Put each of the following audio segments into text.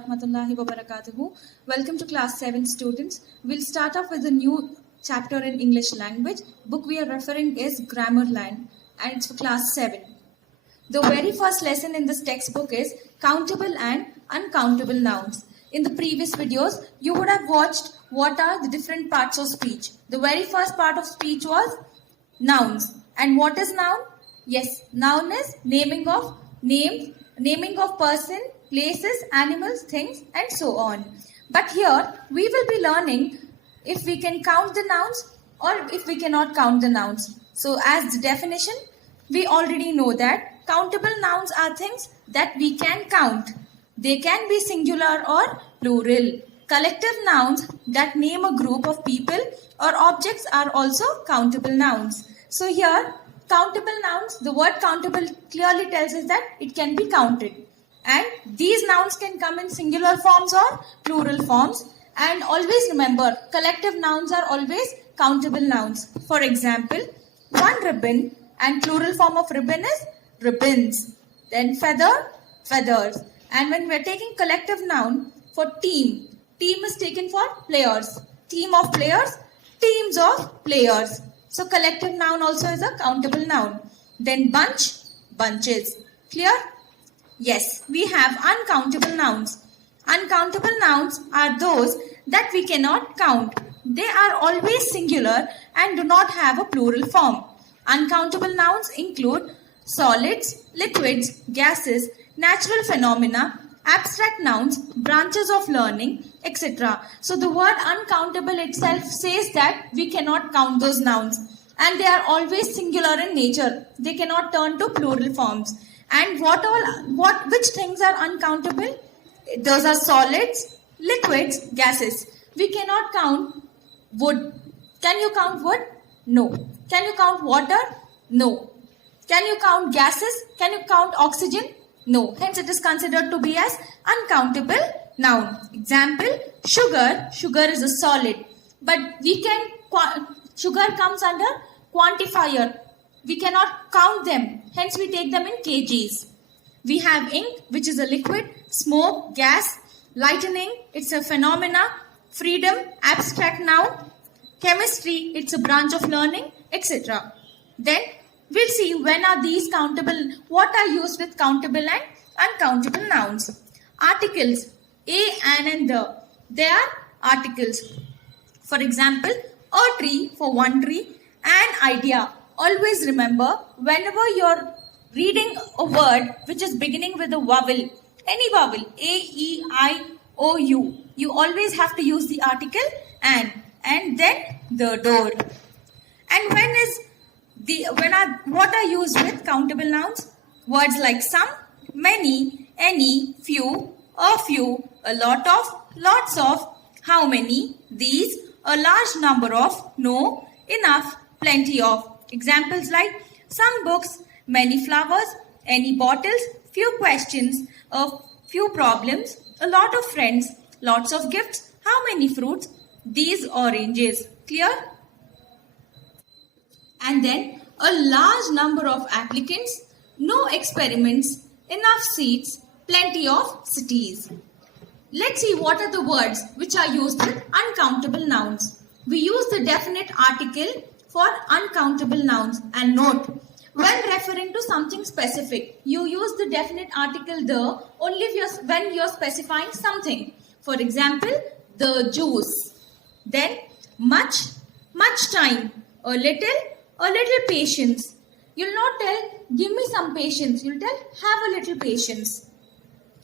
warahmatullahi wabarakatuh. Welcome to class 7 students. We'll start off with a new chapter in English language. Book we are referring is Grammarland and it's for class 7. The very first lesson in this textbook is countable and uncountable nouns. In the previous videos, you would have watched what are the different parts of speech. The very first part of speech was nouns. And what is noun? Yes, noun is naming of names, naming of person, places, animals, things, and so on. But here we will be learning if we can count the nouns or if we cannot count the nouns. So as the definition, we already know that countable nouns are things that we can count. They can be singular or plural. Collective nouns that name a group of people or objects are also countable nouns. So here, countable nouns, the word countable clearly tells us that it can be counted. And these nouns can come in singular forms or plural forms. And always remember, collective nouns are always countable nouns. For example, one ribbon, and plural form of ribbon is ribbons. Then feather, feathers. And when we are taking collective noun for team, team is taken for players. Team of players, teams of players. So collective noun also is a countable noun. Then bunch, bunches. Clear? Yes, we have uncountable nouns. Uncountable nouns are those that we cannot count. They are always singular and do not have a plural form. Uncountable nouns include solids, liquids, gases, natural phenomena, abstract nouns, branches of learning, etc. So the word uncountable itself says that we cannot count those nouns and they are always singular in nature. They cannot turn to plural forms. And which things are uncountable? Those are solids, liquids, gases. We cannot count wood. Can you count wood? No. Can you count water? No. Can you count gases? Can you count oxygen? No. Hence it is considered to be as uncountable noun. Example, sugar. Sugar is a solid. But sugar comes under quantifier. We cannot count them. Hence we take them in kgs. We have ink, which is a liquid, smoke, gas, lightning, it's a phenomena, freedom, abstract noun, chemistry, it's a branch of learning, etc. Then we'll see when are these countable, what are used with countable and uncountable nouns. Articles, a, an and the, they are articles. For example, a tree for one tree, an idea. Always remember, whenever you're reading a word which is beginning with a vowel, any vowel, A, E, I, O, U, you always have to use the article and then the door. And what are used with countable nouns? Words like some, many, any, few, a lot of, lots of, how many, these, a large number of, no, enough, plenty of. Examples like some books, many flowers, any bottles, few questions, a few problems, a lot of friends, lots of gifts, how many fruits, these oranges. Clear? And then a large number of applicants, no experiments, enough seats, plenty of cities. Let's see what are the words which are used with uncountable nouns. We use the definite article for uncountable nouns, and note, when referring to something specific, you use the definite article the only when you're specifying something. For example, the juice. Then much, much time, a little patience. You'll not tell, give me some patience. You'll tell, have a little patience.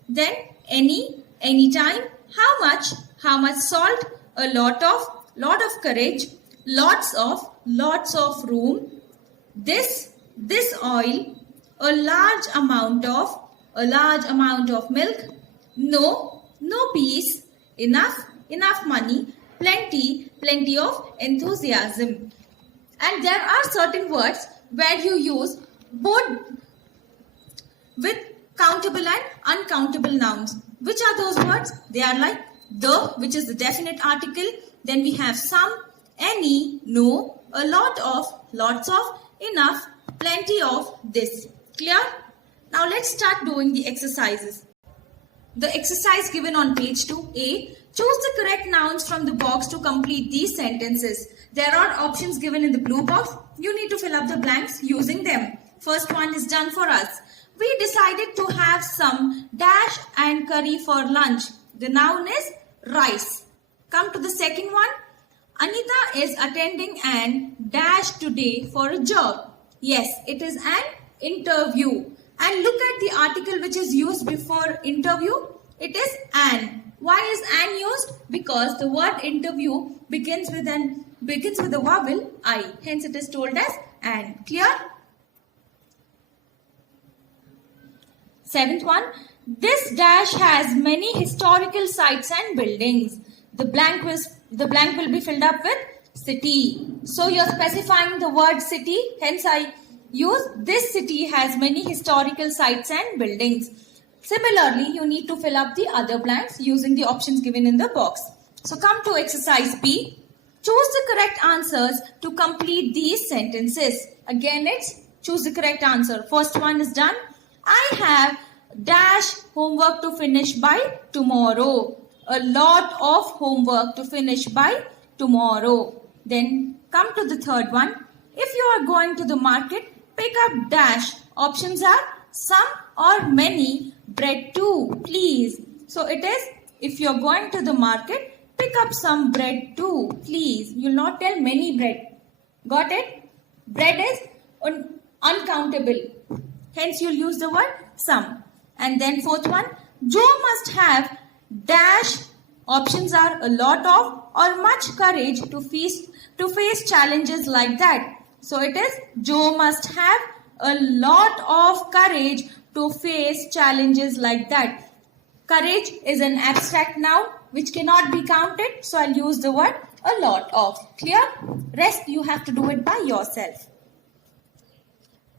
Then any time, how much salt, a lot of courage, lots of room, this oil, a large amount of milk, no peace, enough money, plenty of enthusiasm. And there are certain words where you use both with countable and uncountable nouns. Which are those words? They are like the, which is the definite article. Then we have some, any, no, a lot of, lots of, enough, plenty of, this. Clear? Now let's start doing the exercises. the exercise given on page 2A. Choose the correct nouns from the box to complete these sentences. There are options given in the blue box. You need to fill up the blanks using them. First one is done for us. We decided to have some dash and curry for lunch. The noun is rice. Come to the second one. Anita is attending an dash today for a job. Yes, it is an interview. And look at the article which is used before interview. It is an. Why is an used? Because the word interview begins with the vowel I. Hence it is told as an. Clear? Seventh one. This dash has many historical sites and buildings. The blank will be filled up with city. So you are specifying the word city. Hence I use this city has many historical sites and buildings. Similarly, you need to fill up the other blanks using the options given in the box. So come to exercise B. Choose the correct answers to complete these sentences. Again, it's choose the correct answer. First one is done. I have dash homework to finish by tomorrow. A lot of homework to finish by tomorrow. Then come to the third one. If you are going to the market, pick up dash. Options are some or many. Bread too, please. So it is, if you are going to the market, pick up some bread too, please. You will not tell many bread. Got it? Bread is uncountable. Hence you will use the word some. And then fourth one, Joe must have dash. Options are a lot of or much courage to face challenges like that. So it is Joe must have a lot of courage to face challenges like that. Courage is an abstract noun which cannot be counted. So I'll use the word a lot of. Clear? Rest you have to do it by yourself.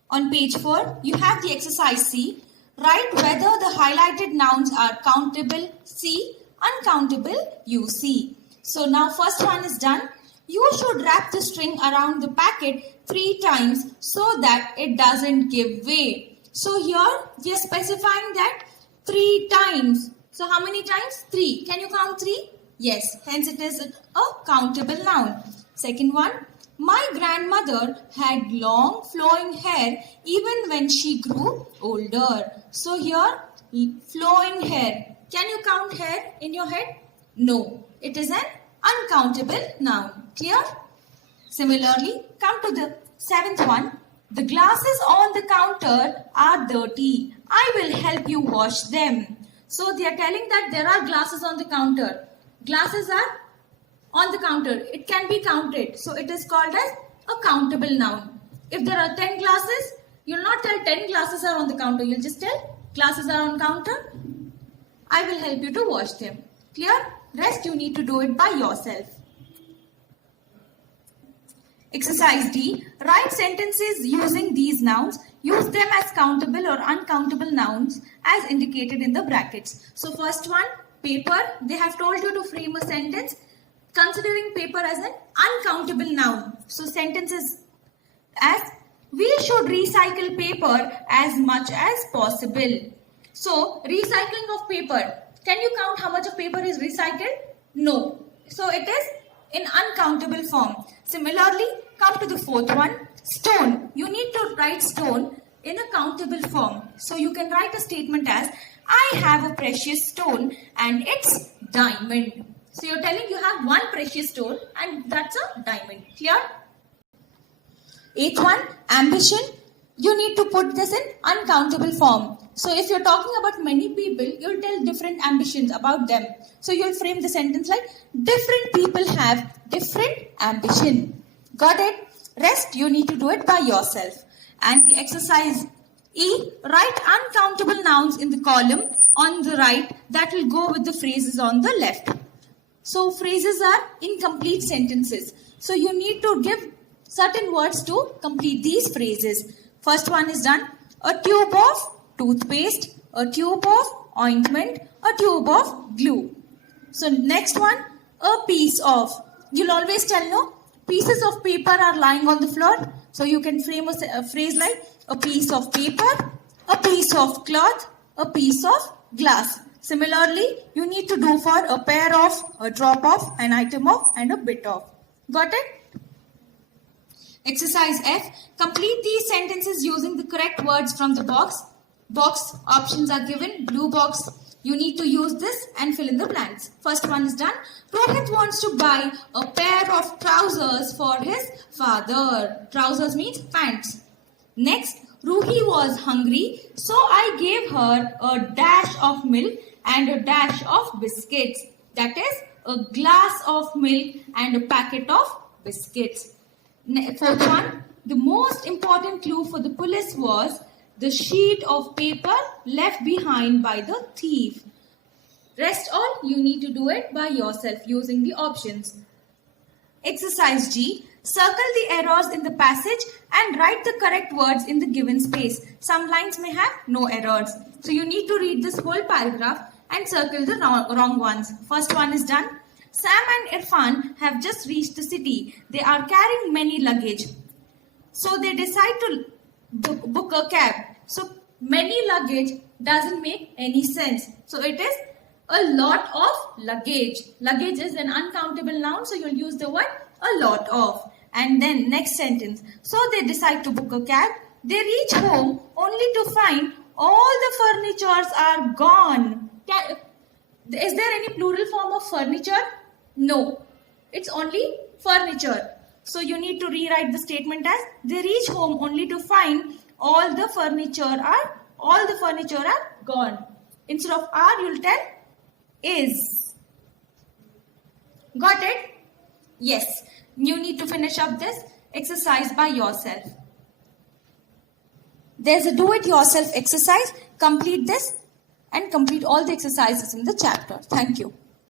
On page 4, you have the exercise C. Write whether the highlighted nouns are countable C, uncountable U C. So now first one is done. You should wrap the string around the packet 3 times so that it doesn't give way. So here we are specifying that 3 times. So how many times? 3. Can you count 3? Yes. Hence it is a countable noun. Second one. My grandmother had long flowing hair even when she grew older. So here flowing hair. Can you count hair in your head? No. It is an uncountable noun. Clear? Similarly, come to the 7th one. The glasses on the counter are dirty. I will help you wash them. So they are telling that there are glasses on the counter. Glasses are on the counter. It can be counted. So it is called as a countable noun. If there are 10 glasses, you will not tell 10 glasses are on the counter. You will just tell glasses are on counter. I will help you to wash them. Clear? Rest you need to do it by yourself. Exercise D. Write sentences using these nouns. Use them as countable or uncountable nouns as indicated in the brackets. So first one, paper. They have told you to frame a sentence considering paper as an uncountable noun. So sentences as we should recycle paper as much as possible. So recycling of paper. Can you count how much of paper is recycled? No. So it is in uncountable form. Similarly, come to the 4th one, stone. You need to write stone in a countable form. So you can write a statement as, I have a precious stone and it's diamond. So you're telling you have one precious stone and that's a diamond. Clear? 8th one, ambition. You need to put this in uncountable form. So if you're talking about many people, you'll tell different ambitions about them. So you'll frame the sentence like, different people have different ambition. Got it? Rest you need to do it by yourself. And the exercise E, write uncountable nouns in the column on the right that will go with the phrases on the left. So phrases are incomplete sentences. So you need to give certain words to complete these phrases. First one is done. A tube of toothpaste, a tube of ointment, a tube of glue. So next one, a piece of. You'll always tell no, pieces of paper are lying on the floor. So you can frame a phrase like a piece of paper, a piece of cloth, a piece of glass. Similarly, you need to do for a pair of, a drop of, an item of, and a bit of. Got it? Exercise F. Complete these sentences using the correct words from the box. Box options are given. Blue box. You need to use this and fill in the blanks. First one is done. Rohit wants to buy a pair of trousers for his father. Trousers means pants. Next, Ruhi was hungry, so I gave her a dash of milk and a dash of biscuits. That is, a glass of milk and a packet of biscuits. Fourth one, the most important clue for the police was the sheet of paper left behind by the thief. Rest all, you need to do it by yourself using the options. Exercise G. Circle the errors in the passage and write the correct words in the given space. Some lines may have no errors. So you need to read this whole paragraph and circle the wrong ones. First one is done. Sam and Irfan have just reached the city. They are carrying many luggage. So they decide to book a cab. So many luggage doesn't make any sense. So it is a lot of luggage. Luggage is an uncountable noun, so you'll use the word a lot of. And then next sentence. So they decide to book a cab. They reach home only to find all the furnitures are gone. Is there any plural form of furniture? No. It's only furniture. So you need to rewrite the statement as they reach home only to find all the furniture are gone. Instead of are, you'll tell is. Got it? Yes. You need to finish up this exercise by yourself. There's a do-it-yourself exercise. Complete this and complete all the exercises in the chapter. Thank you.